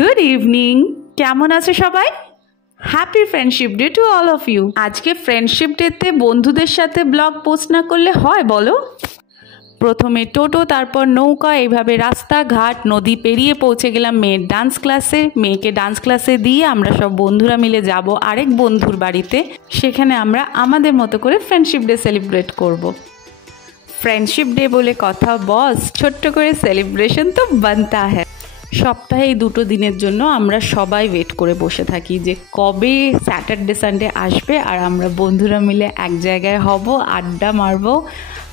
Good evening, কেমন আছে সবাই? Happy friendship day to all of you. আজকে ফ্রেন্ডশিপ ডেতে বন্ধুদের সাথে ব্লগ পোস্ট না করলে হয় বলো? প্রথমে টোটো, তারপর নৌকা, এইভাবে রাস্তাঘাট নদী পেরিয়ে পৌঁছে গেলাম মেয়ের ডান্স ক্লাসে। মেয়েকে ডান্স ক্লাসে দিয়ে আমরা সব বন্ধুরা মিলে যাব আরেক বন্ধুর বাড়িতে। সেখানে আমরা আমাদের মতো করে ফ্রেন্ডশিপ ডে সেলিব্রেট করব। ফ্রেন্ডশিপ ডে বলে কথা বস, ছোট্ট করে সেলিব্রেশন তো বানতা হ্যায়। সপ্তাহে এই দুটো দিনের জন্য আমরা সবাই ওয়েট করে বসে থাকি যে কবে স্যাটারডে সানডে আসবে আর আমরা বন্ধুরা মিলে এক জায়গায় হব, আড্ডা মারবো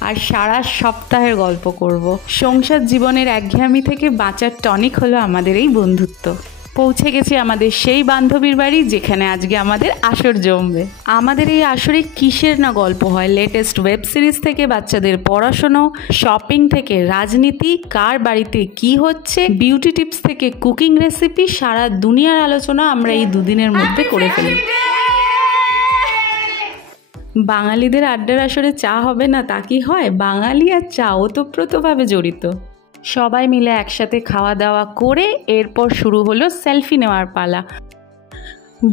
আর সারা সপ্তাহের গল্প করব। সংসার জীবনের একঘেয়েমি থেকে বাঁচার টনিক হলো আমাদের এই বন্ধুত্ব। পৌঁছে গেছি আমাদের সেই বান্ধবীর বাড়ি যেখানে আজকে আমাদের আসর জমবে। আমাদের এই আসরে কিসের না গল্প হয়, লেটেস্ট ওয়েব সিরিজ থেকে বাচ্চাদের পড়াশোনা, শপিং থেকে রাজনীতি, কার বাড়িতে কি হচ্ছে, বিউটি টিপস থেকে কুকিং রেসিপি, সারা দুনিয়ার আলোচনা আমরা এই দুদিনের মধ্যে করে ফেলি। বাঙালিদের আড্ডার আসরে চা হবে না তা কি হয়? বাঙালি আর চা ওতপ্রোতভাবে জড়িত। সবাই মিলে একসাথে খাওয়া দাওয়া করে এরপর শুরু হলো সেলফি নেওয়ার পালা।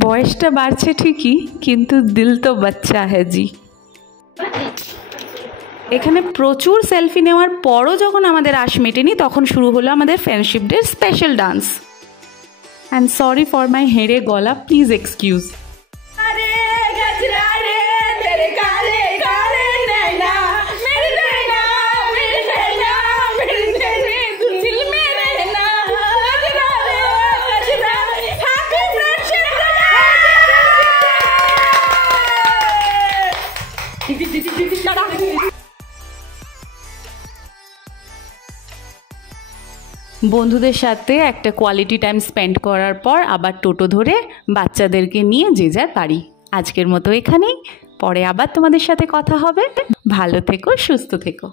বয়সটা বাড়ছে ঠিকই, কিন্তু দিল তো বাচ্চা হ্যাঁ জি। এখানে প্রচুর সেলফি নেওয়ার পরও যখন আমাদের আশ মেটেনি তখন শুরু হলো আমাদের friendship day special dance. And sorry for my হেরে গলা, প্লিজ এক্সকিউজ। বন্ধুদের সাথে একটা কোয়ালিটি টাইম স্পেন্ড করার পর আবার টোটো ধরে বাচ্চাদেরকে নিয়ে যে যার বাড়ি। আজকের মতো এখানেই, পরে আবার তোমাদের সাথে কথা হবে। ভালো থেকো, সুস্থ থেকো।